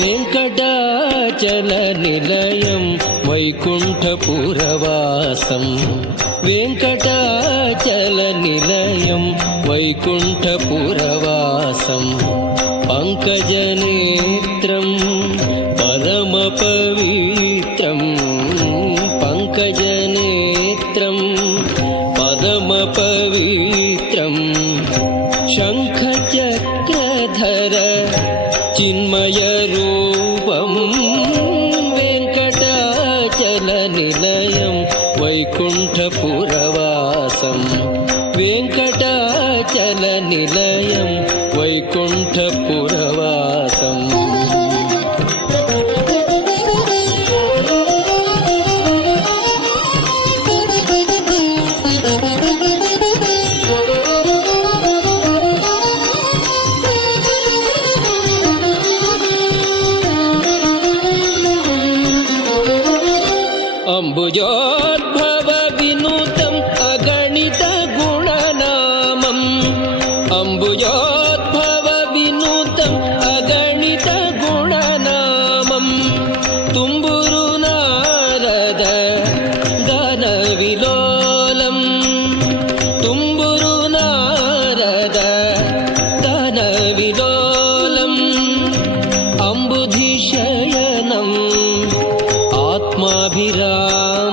వెంకటాచల నిలయం వైకుంఠపురవాసం. వెంకటాచల నిలయం వైకుంఠపురవాసం. పంకజనేత్రం పరమ పవిత్రం పంకజనేత్రం పరమ పవిత్రం నిలయం వైకుంఠపురవాసం. వెంకటాచల నిలయం వైకుంఠపుర अम्बुजोद्भव विनो अभिरा